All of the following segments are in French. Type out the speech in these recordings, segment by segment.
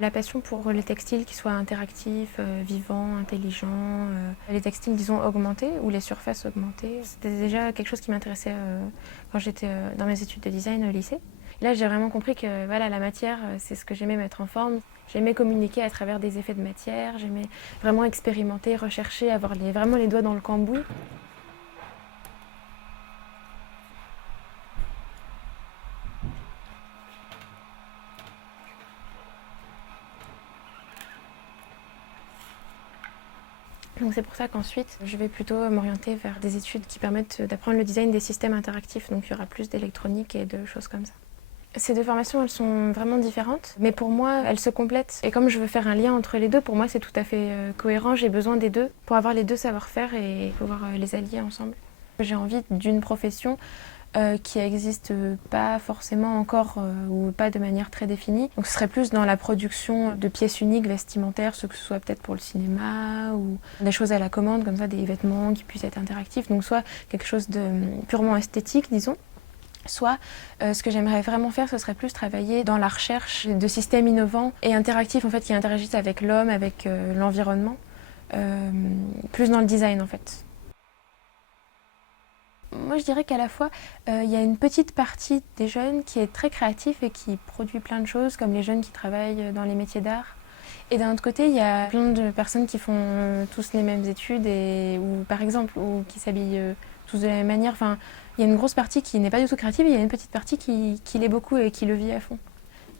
La passion pour les textiles qui soient interactifs, vivants, intelligents, les textiles disons augmentés ou les surfaces augmentées, c'était déjà quelque chose qui m'intéressait quand j'étais dans mes études de design au lycée. Et là j'ai vraiment compris que voilà, la matière c'est ce que j'aimais mettre en forme. J'aimais communiquer à travers des effets de matière, j'aimais vraiment expérimenter, rechercher, avoir vraiment les doigts dans le cambouis. Donc c'est pour ça qu'ensuite, je vais plutôt m'orienter vers des études qui permettent d'apprendre le design des systèmes interactifs. Donc il y aura plus d'électronique et de choses comme ça. Ces deux formations, elles sont vraiment différentes, mais pour moi, elles se complètent. Et comme je veux faire un lien entre les deux, pour moi, c'est tout à fait cohérent. J'ai besoin des deux pour avoir les deux savoir-faire et pouvoir les allier ensemble. J'ai envie d'une profession qui n'existe pas forcément encore ou pas de manière très définie. Donc ce serait plus dans la production de pièces uniques vestimentaires, ce que ce soit peut-être pour le cinéma ou des choses à la commande, comme ça, des vêtements qui puissent être interactifs. Donc soit quelque chose de purement esthétique, disons. Soit, ce que j'aimerais vraiment faire, ce serait plus travailler dans la recherche de systèmes innovants et interactifs en fait, qui interagissent avec l'homme, avec l'environnement, plus dans le design en fait. Moi, je dirais qu'à la fois, il y a une petite partie des jeunes qui est très créatif et qui produit plein de choses, comme les jeunes qui travaillent dans les métiers d'art. Et d'un autre côté, il y a plein de personnes qui font tous les mêmes études, ou par exemple, ou qui s'habillent tous de la même manière. Enfin, il y a une grosse partie qui n'est pas du tout créative, et il y a une petite partie qui l'est beaucoup et qui le vit à fond.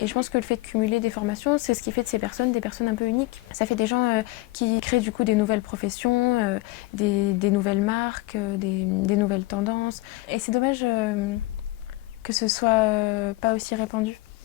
Et je pense que le fait de cumuler des formations, c'est ce qui fait de ces personnes des personnes un peu uniques. Ça fait des gens qui créent du coup des nouvelles professions, des nouvelles marques, des nouvelles tendances. Et c'est dommage que ce soit pas aussi répandu.